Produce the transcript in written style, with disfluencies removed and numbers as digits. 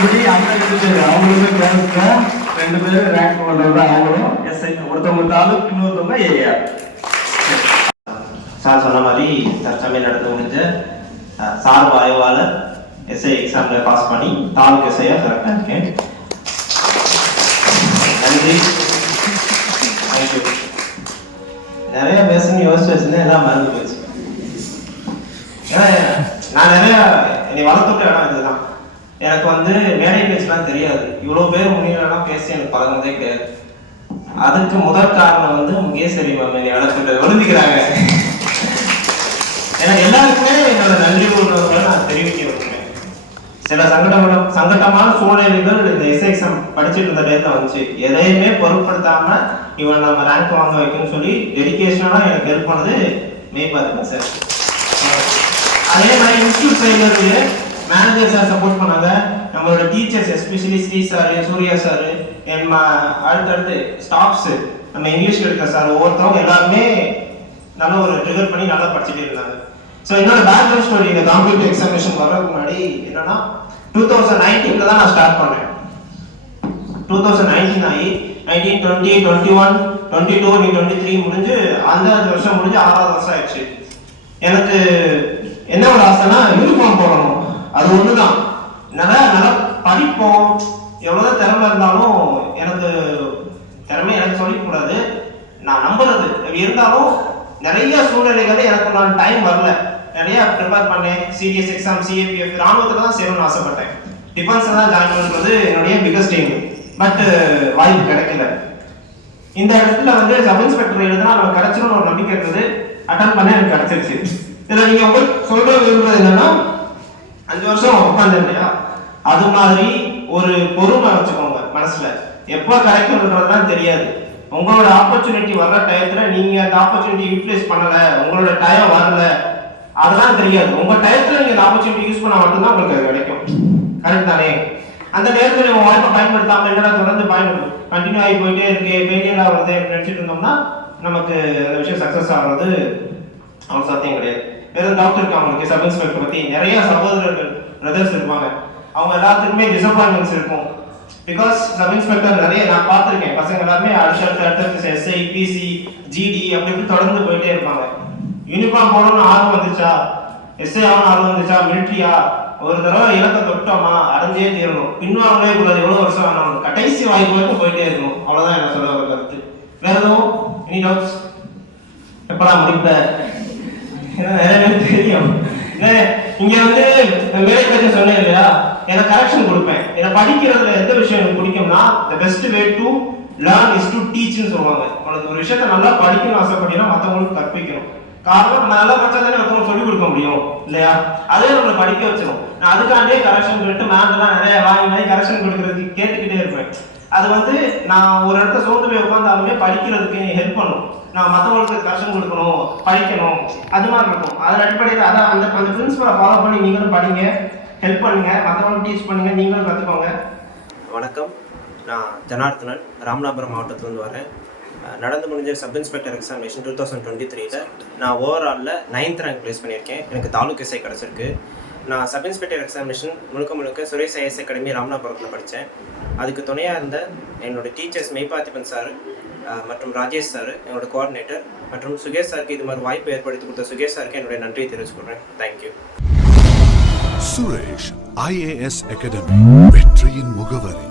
மற்றபடி அண்ணன் 2 பேர் அவங்களுமே கேர்ள்ஸ் தான், 2 பேரும் ரேங்க் பண்ணுறது அவங்களும் எஸ்ஐ, ஒருத்தவங்க தாலுக், இன்னொருத்தவங்க ஏஆர். சார் சொன்ன மாதிரி தற்சமயம் நடந்து முடிஞ்ச சார்பு ஆய்வாளர் எஸ்ஐ எக்ஸாமில் பாஸ் பண்ணி தாலுக் எஸ்ஐயாக கரெக்டாக இருக்கேன். நன்றி, தேங்க்யூ. நிறைய பேசணும்னு யோசிச்சு வச்சுருந்தேன், எல்லாம் மறந்து போச்சு. ஏன்னா நான் நிறைய என்னை வளர்த்துட்ட இடம் இதுதான். எனக்கு வந்து மேடை பேச்செலாம் தெரியாது, இவ்வளோ பேர் முன்னிலாம் பேசி எனக்கு பழகினதே கிடையாது. அதுக்கு முதல் காரணம் வந்து முகேஸ்வரி மேம் என்னை வளர்த்துட்டு விழுந்துக்கிறாங்க. எனக்கு எல்லாருக்குமே என்னோட நன்றி உணர்வுகளை நான் தெரிவிக்க விரும்புகிறேன். சில சங்கடமான சூழ்நிலைகள் இந்த எஸ்ஐ எக்ஸாம் படிச்சுட்டு இருந்த டேட்டில் வந்துச்சு. எதையுமே பொருட்படுத்தாம இவன் நம்ம ரேங்க் வாங்க வைக்கணும்னு சொல்லி டெடிகேஷனாக எனக்கு ஹெல்ப் பண்ணது மெய்பாத்திருக்கேன் சார். அதே மாதிரி இன்ஸ்டியூட் சைட்லேருந்து மேனேஜர் சார் சப்போர்ட் பண்ணாங்க. நம்மளோட teachers especially Shri sir, Surya sir, அடுத்தடுத்து ஸ்டாஃப்ஸு, நம்ம இங்கிலீஷ் எடுக்கிற சார், ஒவ்வொருத்தவங்க எல்லாருமே நல்ல ஒரு ட்ரிகர் பண்ணி நல்லா படிச்சுட்டே இருந்தாங்க. ஸோ என்னோட பேக்ரவுண்ட் ஸ்டோரி இந்த காம்படிட்டிவ் எக்ஸாமினேஷன் வர்றதுக்கு முன்னாடி என்னன்னா 2019 தான் நான் ஸ்டார்ட் பண்ணேன். 2019 ஆகி 19, 20, 21, 22, 23 முடிஞ்சு 5வது வருஷம் முடிஞ்சு 6வது வருஷம் ஆயிடுச்சு. எனக்கு என்ன ஒரு ஆசைன்னா யூனிஃபார்ம் போடணும், அது ஒன்று தான். நல்லா படிப்போம், எவ்வளோதான் திறமை இருந்தாலும் எனக்கு திறமை எனக்கு சொல்லிக்கூடாது, நான் நம்புறது இருந்தாலும் நிறைய சூழ்நிலைகள் எனக்கு நான் டைம் வரல. நிறைய ப்ரிப்பேர் பண்ணேன். சிடிஎஸ் எக்ஸாம், சிஏபிஎஃப், ராணுவத்தில் தான் சேரணும்னு ஆசைப்பட்டேன். டிஃபென்ஸில் தான் ஜாயின் பண்ணுறது என்னுடைய பிகஸ்ட் எய்ம். பட் வாய்ப்பு கிடைக்கல. இந்த இடத்துல வந்து சப் இன்ஸ்பெக்டர் எழுதுனா நம்ம கிடைச்சிடும் ஒரு நம்பிக்கை இருக்குது. அட்டன் பண்ண எனக்கு கிடைச்சிருச்சு. இதில் நீங்கள் உங்களுக்கு சொல்ற விரும்புறது என்னன்னா 5 வருஷம் உட்காந்து இல்லையா, அது மாதிரி ஒரு பொறுமை வச்சுக்கோங்க மனசுல. எப்போ கிடைக்கும்ன்றதுலாம் தெரியாது. உங்களோட ஆப்பர்ச்சுனிட்டி வர்ற டயத்துல நீங்க அந்த ஆப்பர்ச்சுனிட்டி யூட்டிலைஸ் பண்ணல, உங்களோட டயம் வரல, அதெல்லாம் தெரியாது. உங்க டயத்துல நீங்க அந்த ஆப்பர்ச்சுனிட்டி யூஸ் பண்ணா மட்டும்தான் உங்களுக்கு அது கிடைக்கும். கரெக்ட் தானே? அந்த நேரத்தில் நம்ம வாய்ப்பை பயன்படுத்தாம என்னடா தொடர்ந்து கண்டினியூ ஆகி போயிட்டே இருக்கு, ஃபெயிலியரா வருது நினைச்சிட்டு இருந்தோம்னா நமக்கு அந்த விஷயம் சக்சஸ் ஆகிறது அவங்க சத்தியம் கிடையாது. வெறும் டாக்டருக்கு அவங்களுக்கு சப் இன்ஸ்பெக்டர் பத்தி நிறைய சகோதரர்கள் பிரதர்ஸ் இருப்பாங்க, அவங்க எல்லாத்துக்குமே டிசப்பாயின்மெண்ட்ஸ் இருக்கும். பிகாஸ் சப் இன்ஸ்பெக்டர் நிறைய நான் பார்த்துருக்கேன், பசங்க எல்லாருமே அடுத்தடுத்து எஸ்ஐ, பிசி, ஜிடி அப்படி தொடர்ந்து போயிட்டே இருப்பாங்க. யூனிஃபார்ம் போடணும்னு ஆர்வம் வந்துச்சா, எஸ்ஐ ஆகணும் ஆர்வம் வந்துச்சா, மிலிட்ரியா, ஒரு தடவை இலக்கை தொட்டோமா அடைஞ்சே தீரணும், பின்வாங்கவே கூடாது. எவ்வளோ வருஷம் ஆனாலும் கடைசி வாய்ப்பு வரைக்கும் போயிட்டே இருக்கணும். அவ்வளோதான் என்ன சொல்ல ஒரு கருத்து. வேற எதுவும் எனி டவுட்ஸ்? எப்படா முடிப்ப? நிறைய பேர் தெரியும். இங்க வந்து மேலே பற்றி சொன்னேன் இல்லையா, எனக்கு கரெக்ஷன் கொடுப்பேன். எனக்கு படிக்கிறதுல எந்த விஷயம் எனக்கு பிடிக்கும்னா the best way to learn is to teach ன்னு சொல்லுவாங்க. உனக்கு ஒரு விஷயத்த நல்லா படிக்கணும்னு ஆசைப்பட்டீங்கன்னா மற்றவங்களுக்கு கற்பிக்கணும். காரணம் நம்ம நல்லா படிச்சா தானே மற்றவங்க சொல்லிக் கொடுக்க முடியும் இல்லையா, அதே நம்மளை படிக்க வச்சிடும். நான் அதுக்காண்டே கரெக்ஷன் சொல்லிட்டு மேம்லாம் நிறைய வாங்கி கரெக்ஷன் கொடுக்கறதுக்கு கேட்டுக்கிட்டே இருப்பேன். அது வந்து நான் ஒரு இடத்த சோர்ந்து போய் உட்காந்தாலுமே படிக்கிறதுக்கு நீ ஹெல்ப் பண்ணும். நான் மற்றவங்களுக்கு கரெக்ஷன் கொடுக்கணும், படிக்கணும், அது மாதிரி இருக்கும். அதன் அடிப்படையில் அதான் அந்த பிரின்சிபலை ஃபாலோ பண்ணி நீங்களும் படிங்க, ஹெல்ப் பண்ணுங்க, மற்றவங்களுக்கு டீச் பண்ணுங்க, நீங்களும் கற்றுக்கோங்க. வணக்கம், நான் ஜனார்த்தனன், ராமநாதபுரம் மாவட்டத்திலேருந்து வரேன். நடந்து முடிஞ்ச சப் இன்ஸ்பெக்டர் எக்ஸாமினேஷன் 2023 நான் ஓவராலில் 9th ரேங்க் ப்ளேஸ் பண்ணியிருக்கேன். எனக்கு தாலுக் எஸ்ஐ கிடச்சிருக்கு. நான் சப் இன்ஸ்பெக்டர் எக்ஸாமினேஷன் முழுக்க சுரேஷ் ஐஎஸ் அகாடமி ராமநாதபுரத்தில் படித்தேன். அதுக்கு துணையாக இருந்த என்னோடய டீச்சர்ஸ் மெய்பாத்திபன் சார் மற்றும் ராஜேஷ் சார், என்னோட கோஆர்டினேட்டர், மற்றும் சுகேஷ் சாருக்கு இது மாதிரி வாய்ப்பு ஏற்படுத்தி கொடுத்த சுகேஷ் சாருக்கு என்னுடைய நன்றியை தெரிவிச்சுக்கிறேன். தேங்க்யூ. சுரேஷ் ஐஏஎஸ் அகாடமி, வெற்றியின் முகவரி.